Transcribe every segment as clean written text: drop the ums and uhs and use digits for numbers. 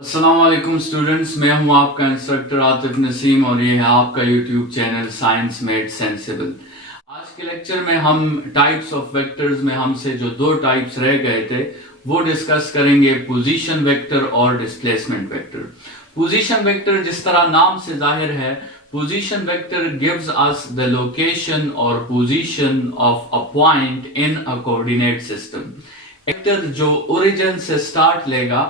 अस्सलाम वालेकुम स्टूडेंट्स, मैं हूं आपका इंस्ट्रक्टर आतिफ नसीम और ये है आपका YouTube channel science made sensible. आज के लेक्चर में हम टाइप्स ऑफ वेक्टर्स में हमसे जो दो टाइप्स रह गए थे वो डिस्कस करेंगे, पोजीशन वेक्टर और डिस्प्लेसमेंट वेक्टर। पोजीशन वेक्टर जिस तरह नाम से जाहिर है, position vector gives us the location और position of a point in a coordinate system. Vector जो ओरिजिन से स्टार्ट लेगा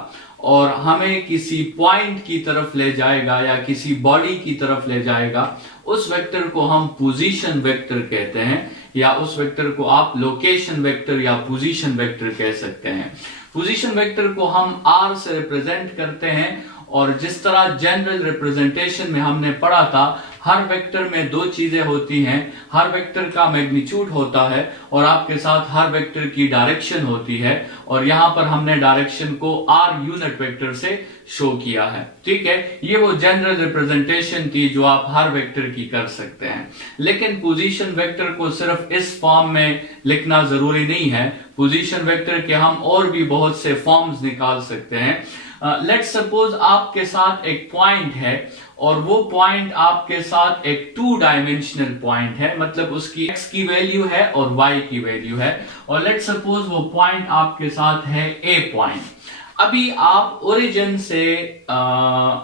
और हमें किसी पॉइंट की तरफ ले जाएगा या किसी बॉडी की तरफ ले जाएगा, उस वेक्टर को हम पोजीशन वेक्टर कहते हैं, या उस वेक्टर को आप लोकेशन वेक्टर या पोजीशन वेक्टर कह सकते हैं। पोजीशन वेक्टर को हम आर से रिप्रेजेंट करते हैं और जिस तरह जनरल रिप्रेजेंटेशन में हमने पढ़ा था, हर वेक्टर में दो चीजें होती हैं। हर वेक्टर का मैग्नीट्यूड होता है और आपके साथ हर वेक्टर की डायरेक्शन होती है, और यहां पर हमने डायरेक्शन को आर यूनिट वेक्टर से शो किया है। ठीक है, ये वो जनरल रिप्रेजेंटेशन थी जो आप हर वेक्टर की कर सकते हैं। लेकिन पोजीशन वेक्टर को सिर्फ इस फॉर्म में लिखना जरूरी नहीं है। पोजीशन वेक्टर के हम और भी बहुत से फॉर्म्स निकाल सकते हैं। लेट्स सपोज आपके साथ एक पॉइंट है और वो पॉइंट आपके साथ एक टू डायमेंशनल पॉइंट है, मतलब उसकी x की वैल्यू है और y की वैल्यू है, और लेट्स सपोज वो पॉइंट आपके साथ है a पॉइंट। अभी आप ओरिजिन से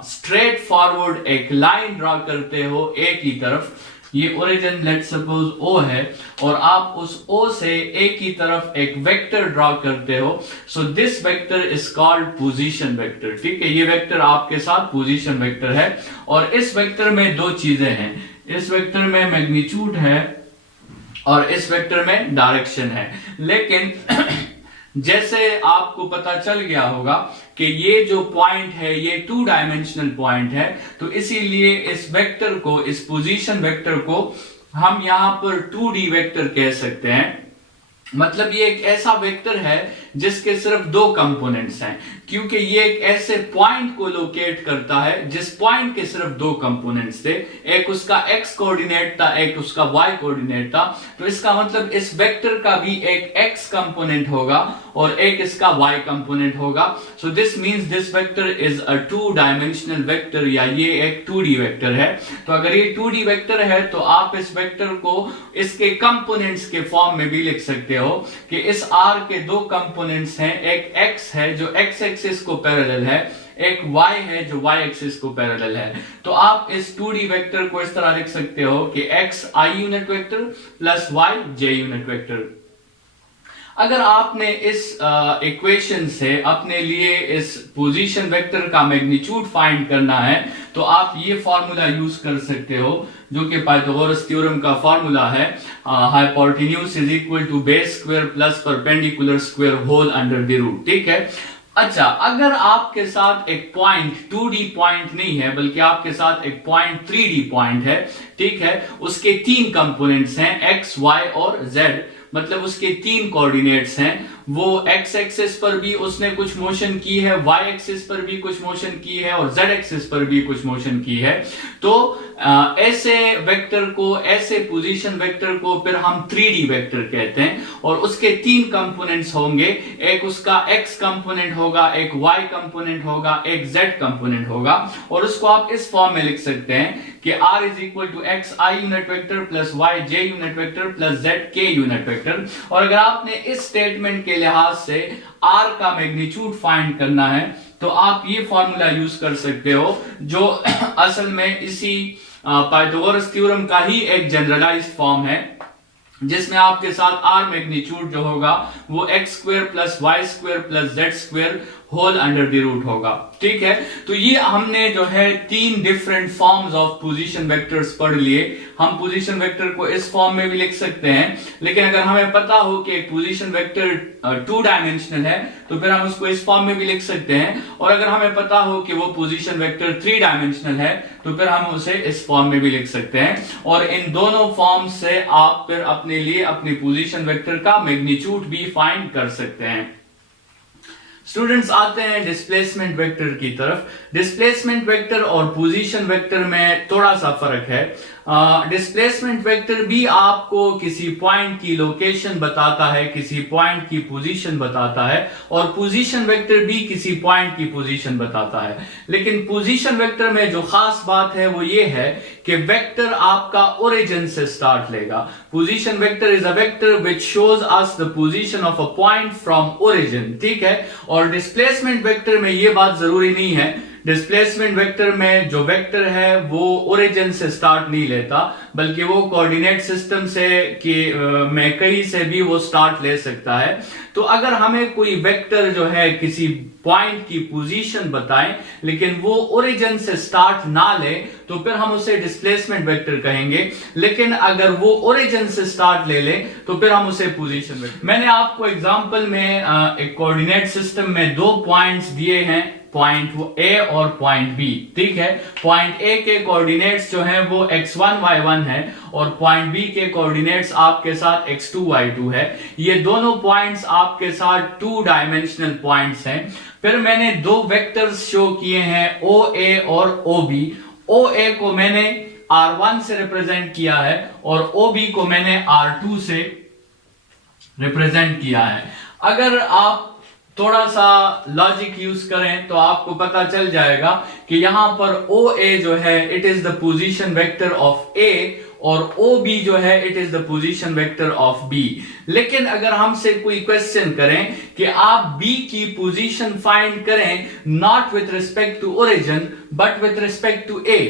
स्ट्रेट फॉरवर्ड एक लाइन ड्रा करते हो a की तरफ। ये ओरिजिन लेट्स सपोज O है और आप उस O से A की तरफ एक वेक्टर ड्रॉ करते हो। So this vector is called position vector. ठीक है, ये वेक्टर आपके साथ पोजीशन वेक्टर है और इस वेक्टर में दो चीजें हैं। इस वेक्टर में मैग्नीट्यूड है और इस वेक्टर में डायरेक्शन है। लेकिन जैसे आपको पता चल गया होगा कि ये जो पॉइंट है ये टू डायमेंशनल पॉइंट है, तो इसीलिए इस वेक्टर को, इस पोजीशन वेक्टर को हम यहां पर 2D वेक्टर कह सकते हैं। मतलब ये एक ऐसा वेक्टर है जिसके सिर्फ दो कंपोनेंट्स हैं, क्योंकि ये एक ऐसे पॉइंट को लोकेट करता है जिस पॉइंट के सिर्फ दो कंपोनेंट्स थे, एक उसका x कोऑर्डिनेट था, एक उसका y कोऑर्डिनेट था। तो इसका मतलब इस वेक्टर का भी एक x कंपोनेंट होगा और एक इसका y कंपोनेंट होगा। So this means this vector is a two dimensional vector, या ये एक 2D वेक्टर है। तो अगर ये 2D वेक्टर है तो आप इस वेक्टर को इसके कंपोनेंट्स के फॉर्म में भी लिख सकते हो कि इस R के दो कंपोनेंट्स हैं, एक x है जो x एक्सिस को पैरेलल है, एक y है जो y एक्सिस को पैरेलल है। तो आप इस 2D वेक्टर को इस तरह लिख सकते हो कि x i unit vector plus y j unit vector. अगर आपने इस इक्वेशन से अपने लिए इस पोजीशन वेक्टर का मैग्नीट्यूड फाइंड करना है तो आप ये फॉर्मूला यूज कर सकते हो, जो कि पाइथागोरस थ्योरम का फॉर्मूला है, hypotenuse is equal to base square plus perpendicular square whole under the root. ठीक है। अच्छा, अगर आपके साथ एक पॉइंट 2D पॉइंट नहीं है बल्कि आपके साथ एक पॉइंट 3D पॉइंट है, ठीक है, उसके तीन कंपोनेंट्स हैं x, y और z, मतलब उसके तीन कोऑर्डिनेट्स हैं। वो x एक्सिस पर भी उसने कुछ मोशन की है, y एक्सिस पर भी कुछ मोशन की है और z एक्सिस पर भी कुछ मोशन की है। तो ऐसे वेक्टर को, ऐसे पोजीशन वेक्टर को फिर हम 3D वेक्टर कहते हैं और उसके तीन कंपोनेंट्स होंगे, एक उसका x कंपोनेंट होगा, एक y कंपोनेंट होगा, एक z कंपोनेंट होगा, और उसको आप इस फॉर्म में लिख सकते हैं कि r is equal to x i unit vector plus y j unit vector plus z k unit vector. और अगर आपने इस स्टेटमेंट के लिहाज से r का मैग्नीट्यूड फाइंड करना है तो आप ये फॉर्मूला यूज कर सकते हो, जो असल में इसी पाइथागोरस थ्योरम का ही एक जनरलाइज्ड फॉर्म है, जिसमें आपके साथ r मैग्नीट्यूड जो होगा वो x square plus y square plus z square whole under the root होगा। ठीक है, तो ये हमने जो है तीन different forms of position vectors पढ़ लिए। हम पोजीशन वेक्टर को इस फॉर्म में भी लिख सकते हैं, लेकिन अगर हमें पता हो कि एक पोजीशन वेक्टर 2 डायमेंशनल है तो फिर हम उसको इस फॉर्म में भी लिख सकते हैं, और अगर हमें पता हो कि वो पोजीशन वेक्टर 3 डायमेंशनल है तो फिर हम उसे इस फॉर्म में भी लिख सकते हैं। और इन दोनों फॉर्म से आप फिर अपने लिए अपने पोजीशन वेक्टर का मैग्नीट्यूड भी फाइंड कर सकते हैं। स्टूडेंट्स आते हैं डिस्प्लेसमेंट वेक्टर की तरफ। डिस्प्लेसमेंट वेक्टर और पोजीशन वेक्टर में थोड़ा सा फर्क है। डिस्प्लेसमेंट वेक्टर भी आपको किसी पॉइंट की लोकेशन बताता है, किसी पॉइंट की पोजीशन बताता है, और पोजीशन वेक्टर भी किसी पॉइंट की पोजीशन बताता है। लेकिन पोजीशन वेक्टर में जो खास बात है वो ये है कि वेक्टर आपका ओरिजिन से स्टार्ट लेगा। Position vector is a vector which shows us the position of a point from origin, ठीक है। और डिस्प्लेसमेंट वेक्टर में ये बात जरूरी नहीं है। डिस्प्लेसमेंट वेक्टर में जो वेक्टर है वो ओरिजिन से स्टार्ट नहीं लेता, बल्कि वो कोऑर्डिनेट सिस्टम से में कहीं से भी वो स्टार्ट ले सकता है। तो अगर हमें कोई वेक्टर जो है किसी पॉइंट की पोजीशन बताएं लेकिन वो ओरिजिन से स्टार्ट ना ले तो फिर हम उसे डिस्प्लेसमेंट वेक्टर कहेंगे। लेकिन अगर वो ओरिजिन से स्टार्ट ले ले तो फिर हम उसे पोजीशन वेक्टर। मैंने आपको एग्जांपल में एक कोऑर्डिनेट सिस्टम में दो पॉइंट्स दिए हैं, पॉइंट ए और पॉइंट बी, ठीक है। पॉइंट ए के कोऑर्डिनेट्स जो हैं वो x1 y1 है और पॉइंट बी के कोऑर्डिनेट्स आपके साथ x2 y2 है। ये दोनों पॉइंट्स आपके साथ टू डायमेंशनल पॉइंट्स हैं। फिर मैंने दो वेक्टर्स शो किए हैं OA और OB। OA को मैंने R1 से रिप्रेजेंट किया है और OB को मैंने R2 से रिप्रेजेंट किया है। अगर आप थोड़ा सा लॉजिक यूज करें तो आपको पता चल जाएगा कि यहां पर OA जो है it is the position vector of A और OB जो है it is the position vector of B। लेकिन अगर हमसे कोई क्वेश्चन करें कि आप B की पोजीशन फाइंड करें not with respect to origin but with respect to A,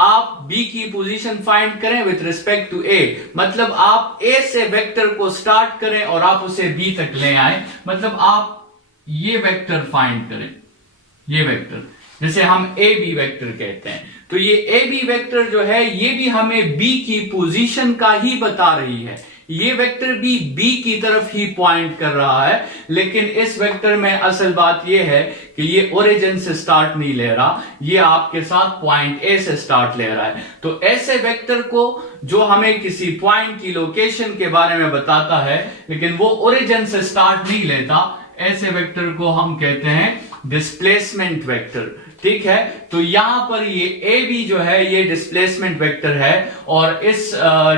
आप B की पोजीशन फाइंड करें विथ रिस्पेक्ट टू A, मतलब आप A से वेक्टर को स्टार्ट करें और आप उसे B तक ले आए, मतलब आप ये वेक्टर फाइंड करें, ये वेक्टर जिसे हम ए बी वेक्टर कहते हैं। तो ये ए बी वेक्टर जो है ये भी हमें बी की पोजीशन का ही बता रही है। ये वेक्टर भी बी की तरफ ही पॉइंट कर रहा है, लेकिन इस वेक्टर में असल बात ये है कि ये ओरिजिन से स्टार्ट नहीं ले रहा, ये आपके साथ पॉइंट ए से स्टार्ट ले रहा है। तो ऐसे वेक्टर को जो हमें किसी पॉइंट की लोकेशन के बारे में बताता है लेकिन वो ओरिजिन से स्टार्ट नहीं लेता, ऐसे वेक्टर को हम कहते हैं डिस्प्लेसमेंट वेक्टर, ठीक है। तो यहां पर ये ए बी जो है ये डिस्प्लेसमेंट वेक्टर है और इस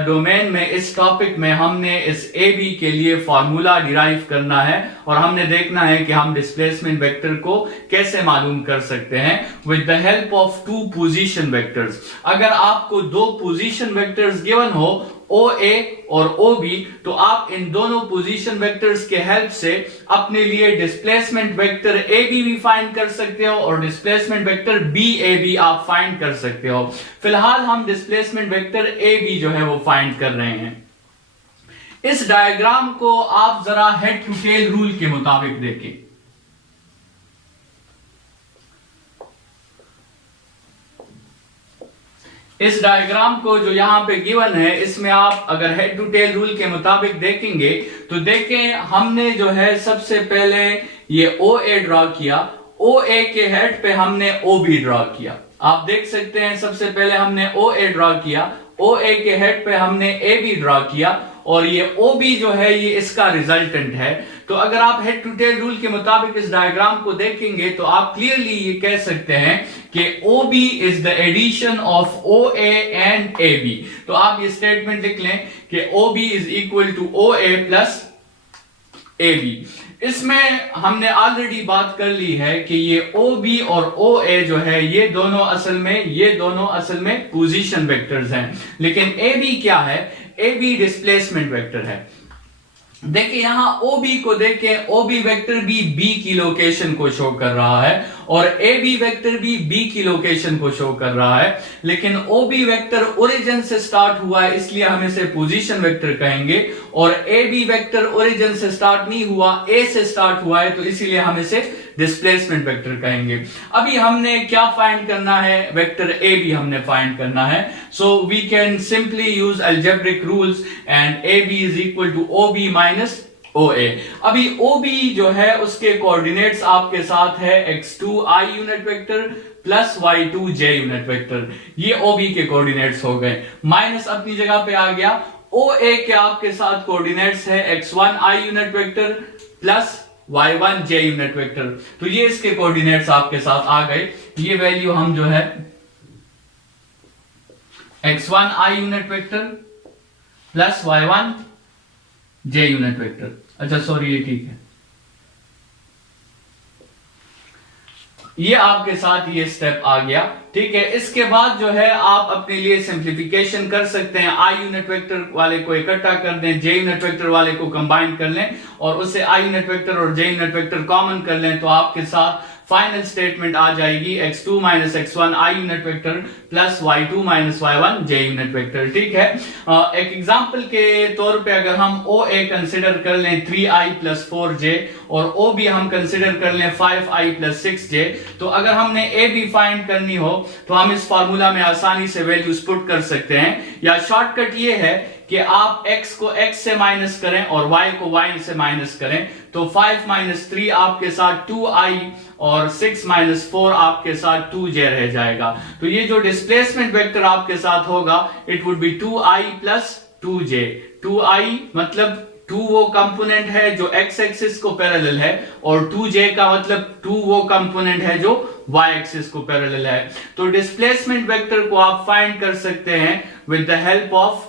डोमेन में, इस टॉपिक में हमने इस ए बी के लिए फॉर्मूला डिराइव करना है और हमने देखना है कि हम डिस्प्लेसमेंट वेक्टर को कैसे मालूम कर सकते हैं with the help of two position vectors. अगर आपको दो पोजीशन वेक्टर्स गिवन हो OA और OB तो आप इन दोनों पोजीशन वेक्टर्स के हेल्प से अपने लिए डिस्प्लेसमेंट वेक्टर AB भी फाइंड कर सकते हो और डिस्प्लेसमेंट वेक्टर BAB आप फाइंड कर सकते हो। फिलहाल हम डिस्प्लेसमेंट वेक्टर AB जो है वो फाइंड कर रहे हैं। इस डायग्राम को आप जरा हेड टू टेल रूल के मुताबिक देखें। इस डायग्राम को जो यहां पे गिवन है इसमें आप अगर हेड टू टेल रूल के मुताबिक देखेंगे तो देखें हमने जो है सबसे पहले ये OA ड्रॉ किया, OA के हेड पे हमने OB ड्रॉ किया। आप देख सकते हैं सबसे पहले हमने OA ड्रॉ किया, OA के हेड पे हमने AB ड्रॉ किया और ये OB जो है ये इसका रिजल्टेंट है। तो अगर आप हेड टू टेल रूल के मुताबिक इस डायग्राम को देखेंगे तो आप क्लियरली ये कह सकते हैं कि OB is the addition of OA and AB। तो आप ये स्टेटमेंट लिख लें कि OB is equal to OA plus AB। इसमें हमने ऑलरेडी बात कर ली है कि ये OB और OA जो है ये दोनों असल में पोजीशन वेक्टर्स हैं, लेकिन AB क्या है? AB डिस्प्लेसमेंट वेक्टर है। देखिए यहां OB को देखें, OB वेक्टर भी B की लोकेशन को शो कर रहा है और AB वेक्टर भी B की लोकेशन को शो कर रहा है, लेकिन OB वेक्टर ओरिजिन से स्टार्ट हुआ है इसलिए हम इसे पोजीशन वेक्टर कहेंगे और AB वेक्टर ओरिजिन से स्टार्ट नहीं हुआ, A से स्टार्ट हुआ है तो इसीलिए हम इसे डिस्प्लेसमेंट वेक्टर कहेंगे। अभी हमने क्या फाइंड करना है? वेक्टर AB हमने फाइंड करना है। So we can simply use algebraic rules and AB is equal to OB minus OA। अभी OB जो है उसके कोऑर्डिनेट्स आपके साथ है x2 I unit vector plus y2 j unit vector. ये OB के कोऑर्डिनेट्स हो गए, माइनस अपनी जगह पे आ गया। OA के आपके साथ कोऑर्डिनेट्स है x1 I unit vector plus y1 j unit vector. तो ये इसके कोऑर्डिनेट्स आपके साथ आ गए। ये वैल्यू हम जो है x1 i unit vector plus y1 j unit vector. अच्छा सॉरी, ये ठीक है, ये आपके साथ ये स्टेप आ गया। ठीक है, इसके बाद जो है आप अपने लिए सिंप्लीफिकेशन कर सकते हैं। आई यूनिट वेक्टर वाले को इकट्ठा कर दें, जे यूनिट वेक्टर वाले को कंबाइन कर लें और उससे आई यूनिट वेक्टर और जे यूनिट वेक्टर कॉमन कर लें, तो आपके साथ फाइनल स्टेटमेंट आ जाएगी x2 minus x1 i unit vector plus y2 minus y1 j unit vector. ठीक है, एक एग्जांपल के तौर पे अगर हम OA कंसिडर कर लें 3i प्लस 4j और OB हम कंसिडर कर लें 5i प्लस 6j, तो अगर हमने AB फाइंड करनी हो तो हम इस फार्मूला में आसानी से वैल्यूज पुट कर सकते हैं। या शॉर्टकट ये है कि आप x को x से माइनस करें और y को y से माइनस करें, तो 5 माइनस 3 आपके साथ 2i और 6 माइनस 4 आपके साथ 2j रह जाएगा। तो ये जो डिस्प्लेसमेंट वेक्टर आपके साथ होगा it would be 2i plus 2j। 2i मतलब 2 वो कंपोनेंट है जो x एक्सिस को पैरेलल है और 2j का मतलब 2 वो कंपोनेंट है जो y एक्सिस को पैरेलल है। तो डिस्प्लेसमेंट वेक्टर को आप फाइंड कर सकते हैं with the help of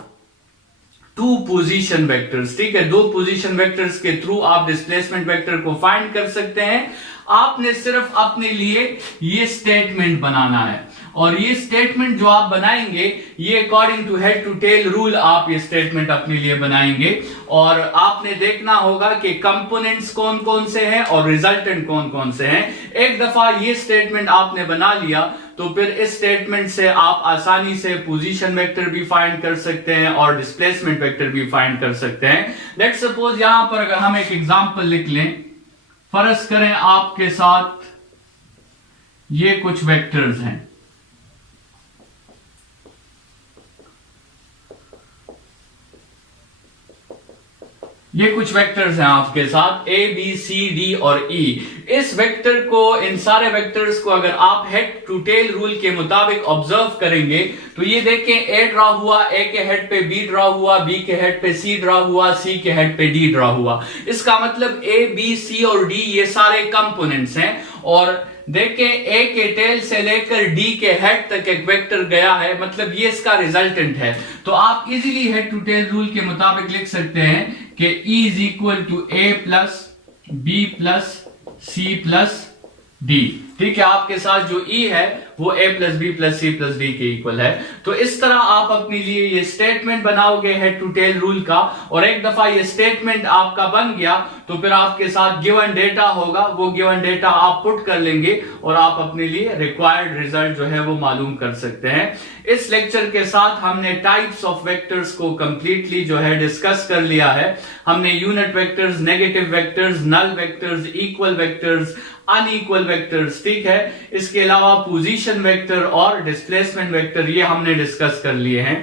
2 position vectors. ठीक है, 2 पोजीशन वेक्टर्स के थ्रू आप डिस्प्लेसमेंट वेक्टर को फाइंड कर सकते हैं। आपने सिर्फ अपने लिए ये स्टेटमेंट बनाना है और ये स्टेटमेंट जो आप बनाएंगे ये according to head to tail rule आप ये स्टेटमेंट अपने लिए बनाएंगे और आपने देखना होगा कि कंपोनेंट्स कौन कौन से हैं और रिजल्टेंट कौन कौन से हैं। एक दफा ये स्टेटमेंट आपने बना लिया तो फिर इस स्टेटमेंट से आप आसानी से पोजीशन वेक्टर भी फाइंड कर सकते हैं और डिस्प्लेसमेंट वेक्टर भी फाइंड कर सकते हैं। लेट्स सपोज यहां पर अगर हम एक एग्जांपल लिख लें, फर्ज करें आपके साथ ये कुछ वेक्टर्स हैं, ये कुछ वेक्टर्स हैं आपके साथ A, B, C, D और E। इस वेक्टर को, इन सारे वेक्टर्स को अगर आप हेड टू टेल रूल के मुताबिक ऑब्जर्व करेंगे तो ये देखें A ड्रा हुआ, A के हेड पे B ड्रा हुआ, B के हेड पे C ड्रा हुआ, C के हेड पे D ड्रा हुआ। इसका मतलब A, B, C और D ये सारे कंपोनेंट्स हैं और देखें A के टेल से लेकर D के हेड तक एक वेक्टर गया है, मतलब ये इसका रिजल्टेंट है। तो आप easily head to tail rule के मुताबिक लिख सकते हैं कि E is equal to A plus B plus C plus D। ठीक है, आपके साथ जो E है वो A plus B plus C plus D के इक्वल है। तो इस तरह आप अपने लिए ये स्टेटमेंट बनाओगे हेड टू टेल रूल का और एक दफा ये स्टेटमेंट आपका बन गया तो फिर आपके साथ गिवन डेटा होगा, वो गिवन डेटा आप पुट कर लेंगे और आप अपने लिए रिक्वायर्ड रिजल्ट जो है वो मालूम कर सकते हैं। इस लेक्चर के साथ हमने टाइप्स ऑफ वेक्टर्स को कंप्लीटली जो है डिस्कस कर लिया है। हमने unit vectors, negative vectors, null vectors, equal vectors, unequal vectors, ठीक है, इसके अलावा पोजीशन वेक्टर और डिस्प्लेसमेंट वेक्टर ये हमने डिस्कस कर लिए हैं।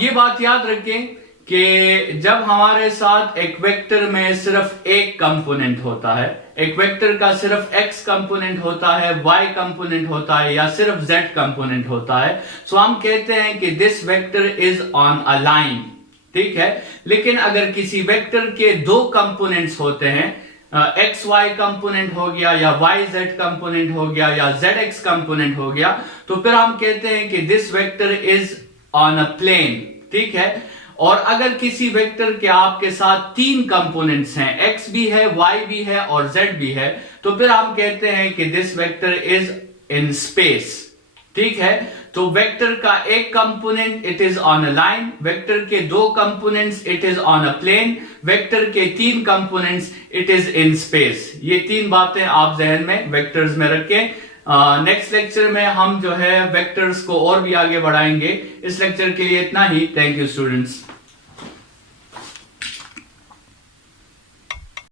ये बात याद रखें कि जब हमारे साथ एक वेक्टर में सिर्फ एक कंपोनेंट होता है, एक वेक्टर का सिर्फ x कंपोनेंट होता है, y कंपोनेंट होता है या सिर्फ z कंपोनेंट होता है, तो हम कहते हैं कि this vector is on a line. ठीक है, लेकिन अगर किसी वेक्टर के 2 कंपोनेंट्स होते हैं, एक्स वाई कंपोनेंट हो गया या वाई जेड कंपोनेंट हो गया या जेड एक्स कंपोनेंट हो गया, तो फिर हम कहते हैं कि this vector is on a plane. ठीक है, और अगर किसी वेक्टर के आपके साथ 3 कंपोनेंट्स हैं, एक्स भी है, वाई भी है और जेड भी है, तो फिर हम कहते हैं कि this vector is in space. ठीक है, तो वेक्टर का एक component it is on a line, vector के 2 components it is on a plane, vector के 3 components it is in space. ये 3 बातें आप जहन में वेक्टर्स में रखें। नेक्स्ट लेक्चर में हम जो है वेक्टर्स को और भी आगे बढ़ाएंगे। इस लेक्चर के लिए इतना ही। Thank you students.